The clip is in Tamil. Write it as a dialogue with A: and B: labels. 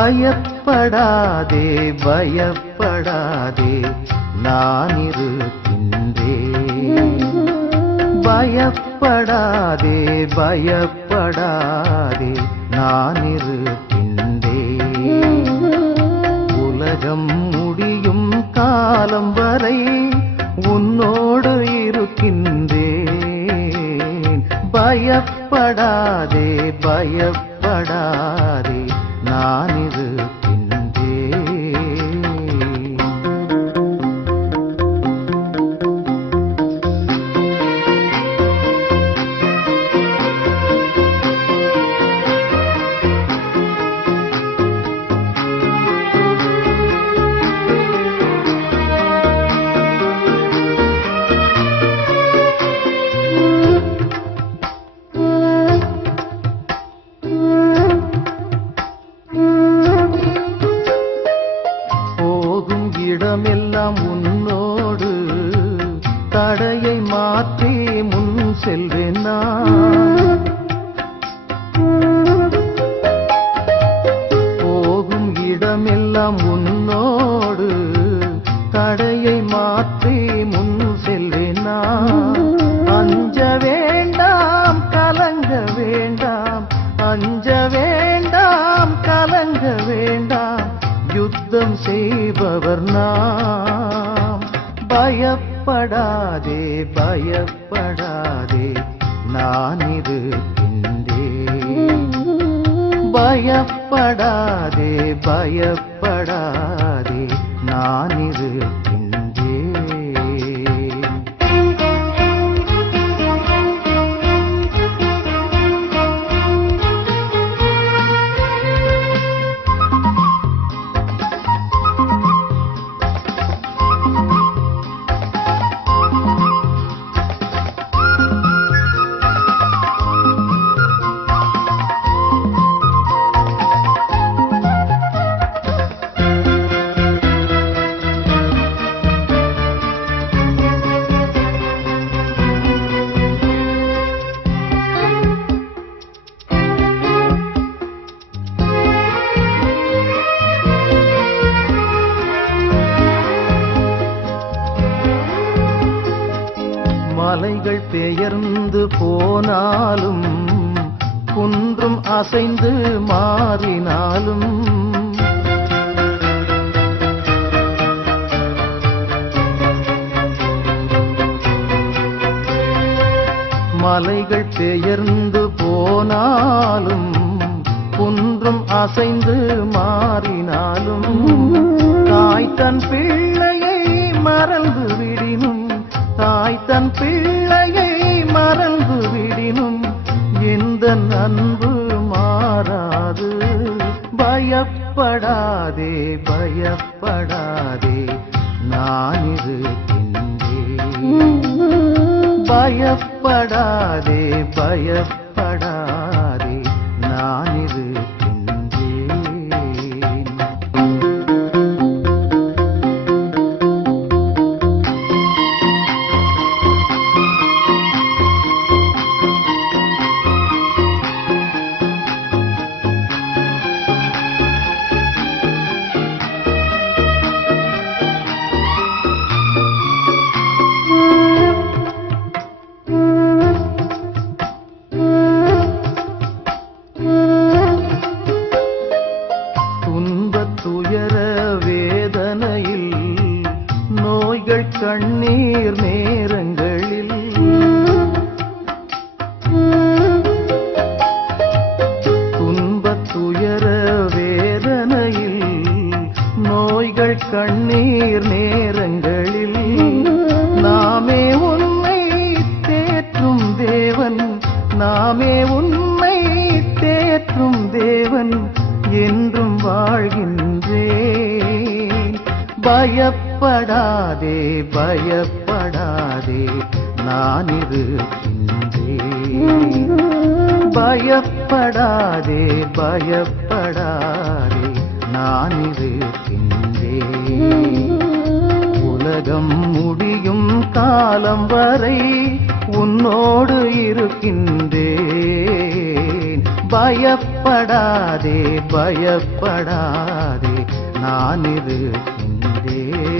A: பயப்படாதே பயப்படாதே நான் இருக்கின்றேன் பயப்படாதே பயப்படாதே நான் இருக்கின்றேன் உலகம் முடியும் காலம் வரை உன்னோடு இருக்கின்றேன் பயப்படாதே பயப்படாதே செல்வேன்? நான் போகும் இடமெல்லாம் உன்னோடு தடையை மாற்றி முன் செல்வேன்? நான் அஞ்ச வேண்டாம் கலங்க வேண்டாம் அஞ்ச வேண்டாம் கலங்க வேண்டாம் யுத்தம் செய்பவர் நாம். பயப்படாதே பயப்படாதே நான் இருக்கின்றேன் பயப்படாதே பயப்படாதே நான் இருக்கின்றேன் மலைகள் பெயர்ந்து போனாலும் குன்றும் அசைந்து மாறினாலும். மலைகள் பெயர்ந்து போனாலும் குன்றும் அசைந்து மாறினாலும். தாய் தன் பிள்ளையை மறந்து தாய் தன் பிள்ளையை மறந்து விடினும். எந்த அன்பு மாறாது. பயப்படாதே பயப்படாதே. நான் இருக்கின்றேன். பயப்படாதே பயப்படாதே. கண்ணீர் நேரங்களில். துன்பத் துயர வேதனையில் நோய்கள் கண்ணீர் நேரங்களில். நாமே உன்னை தேற்றும் தேவன் நாமே உன்னை தேற்றும் தேவன் என்றும் வாழ்கின்றேன். பயப்படாதே பயப்படாதே நான் இருக்கின்றேன் பயப்படாதே பயப்படாதே நான் இருக்கின்றேன் உலகம் முடியும் காலம் வரை உன்னோடு இருக்கின்றேன். பயப்படாதே பயப்படாதே நான் இருக்கின்றேன்